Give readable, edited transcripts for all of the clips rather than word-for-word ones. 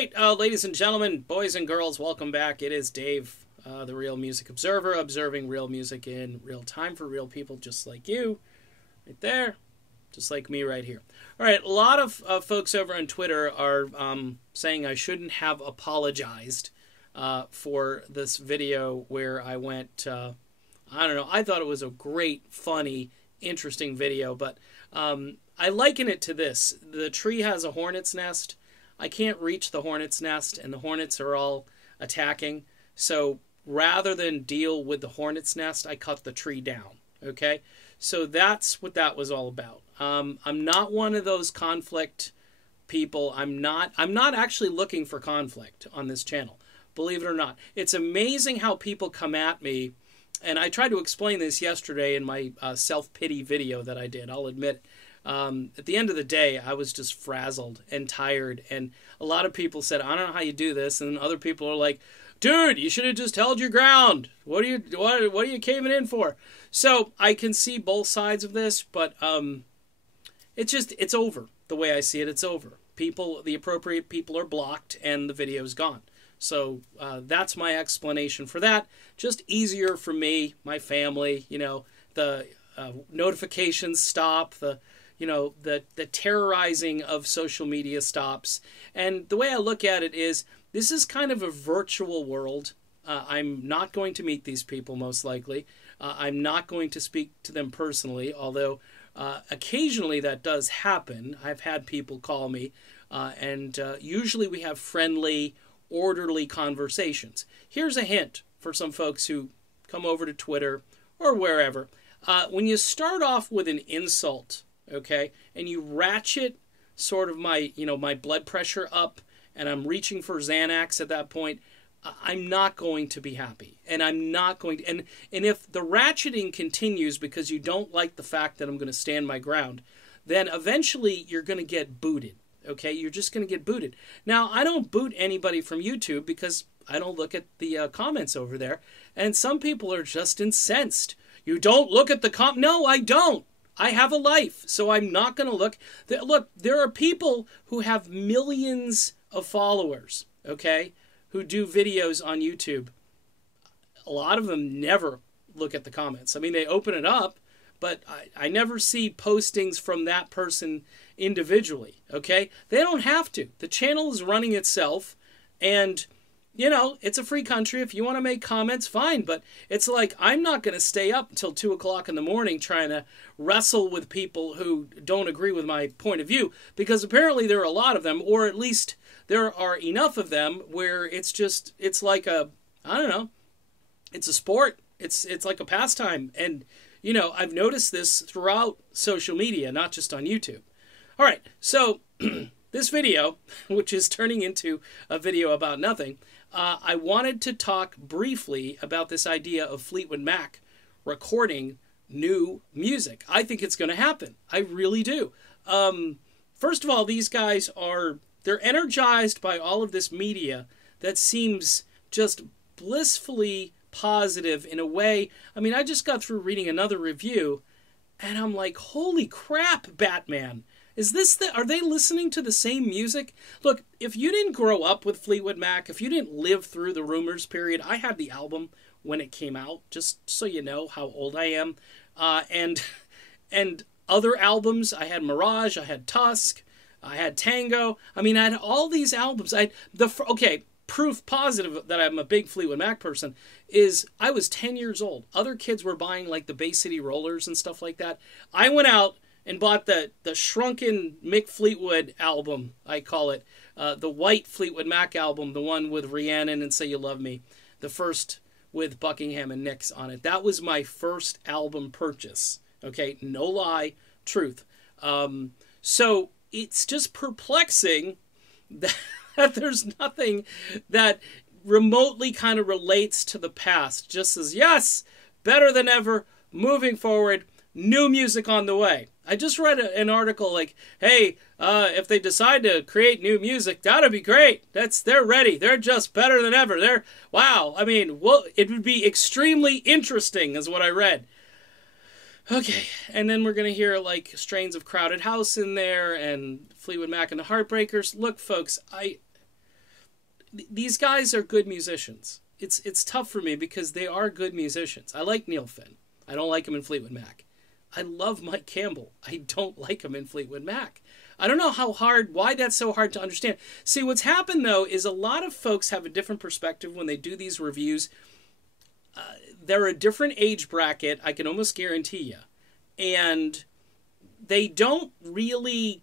right, ladies and gentlemen, boys and girls, welcome back. It is Dave, the Real Music Observer, observing real music in real time for real people just like you, right there, just like me right here. All right, a lot of folks over on Twitter are saying I shouldn't have apologized for this video where I went, I don't know, I thought it was a great, funny, interesting video, but I liken it to this. The tree has a hornet's nest. I can't reach the hornet's nest, and the hornets are all attacking. So rather than deal with the hornet's nest, I cut the tree down. Okay? So that's what that was all about. I'm not one of those conflict people. I'm not actually looking for conflict on this channel. Believe it or not. It's amazing how people come at me, and I tried to explain this yesterday in my self-pity video that I did, I'll admit. At the end of the day, I was just frazzled and tired, and a lot of people said, I don't know how you do this, and other people are like, dude, you should have just held your ground. What are you caving in for? So I can see both sides of this, but it's over. The way I see it, it's over. The appropriate people are blocked, and the video's gone. So that's my explanation for that. Just easier for me, my family, the notifications stop, the terrorizing of social media stops. And the way I look at it is, this is kind of a virtual world. I'm not going to meet these people, most likely. I'm not going to speak to them personally, although occasionally that does happen. I've had people call me, and usually we have friendly, orderly conversations. Here's a hint for some folks who come over to Twitter or wherever. When you start off with an insult, okay, and you ratchet sort of my blood pressure up, and I'm reaching for Xanax at that point, I'm not going to be happy. And I'm not going to, and if the ratcheting continues because you don't like the fact that I'm going to stand my ground, then eventually you're going to get booted. Okay, you're just going to get booted. Now, I don't boot anybody from YouTube because I don't look at the comments over there. And some people are just incensed. You don't look at the No, I don't. I have a life, so I'm not going to look. Look, there are people who have millions of followers, okay, who do videos on YouTube. A lot of them never look at the comments. I mean, they open it up, but I never see postings from that person individually, okay? They don't have to. The channel is running itself, and, it's a free country. If you want to make comments, fine, but it's like I'm not going to stay up until 2 o'clock in the morning trying to wrestle with people who don't agree with my point of view, because apparently there are a lot of them, or at least there are enough of them where it's like I don't know, it's a sport. It's like a pastime, and I've noticed this throughout social media, not just on YouTube. All right, so this video, which is turning into a video about nothing, I wanted to talk briefly about this idea of Fleetwood Mac recording new music. I think it's going to happen. I really do. First of all, these guys they're energized by all of this media that seems just blissfully positive in a way. I mean, I just got through reading another review, and I'm like, holy crap, Batman. Are they listening to the same music? Look, if you didn't grow up with Fleetwood Mac, if you didn't live through the Rumors period, I had the album when it came out, just so you know how old I am. And other albums, I had Mirage, I had Tusk, I had Tango. I mean, I had all these albums. Proof positive that I'm a big Fleetwood Mac person is I was 10 years old. Other kids were buying like the Bay City Rollers and stuff like that. I went out and bought the shrunken Mick Fleetwood album, I call it. The white Fleetwood Mac album, the one with Rhiannon and Say You Love Me. The first with Buckingham and Nicks on it. That was my first album purchase. Okay, no lie, truth. So it's just perplexing that there's nothing that remotely kind of relates to the past. Just says, yes, better than ever, moving forward, new music on the way. I just read an article like, hey, if they decide to create new music, that'd be great. They're ready. They're just better than ever. Wow. I mean, it would be extremely interesting is what I read. Okay, and then we're going to hear like strains of Crowded House in there and Fleetwood Mac and the Heartbreakers. Look, folks, these guys are good musicians. It's tough for me because they are good musicians. I like Neil Finn. I don't like him in Fleetwood Mac. I love Mike Campbell. I don't like him in Fleetwood Mac. I don't know why that's so hard to understand. See, what's happened, though, is a lot of folks have a different perspective when they do these reviews. They're a different age bracket, I can almost guarantee you. And they don't really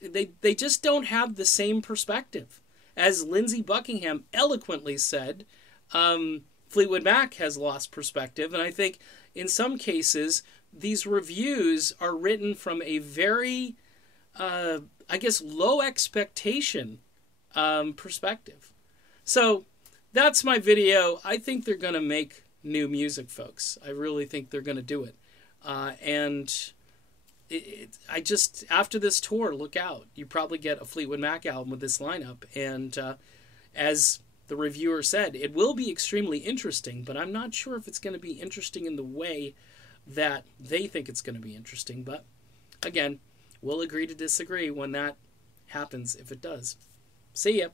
they just don't have the same perspective. As Lindsey Buckingham eloquently said, Fleetwood Mac has lost perspective. And I think in some cases, these reviews are written from a very, low expectation perspective. So that's my video. I think they're going to make new music, folks. I really think they're going to do it. After this tour, look out. You probably get a Fleetwood Mac album with this lineup. And as the reviewer said, it will be extremely interesting, but I'm not sure if it's going to be interesting in the way that they think it's going to be interesting. But again, we'll agree to disagree when that happens, if it does. See ya.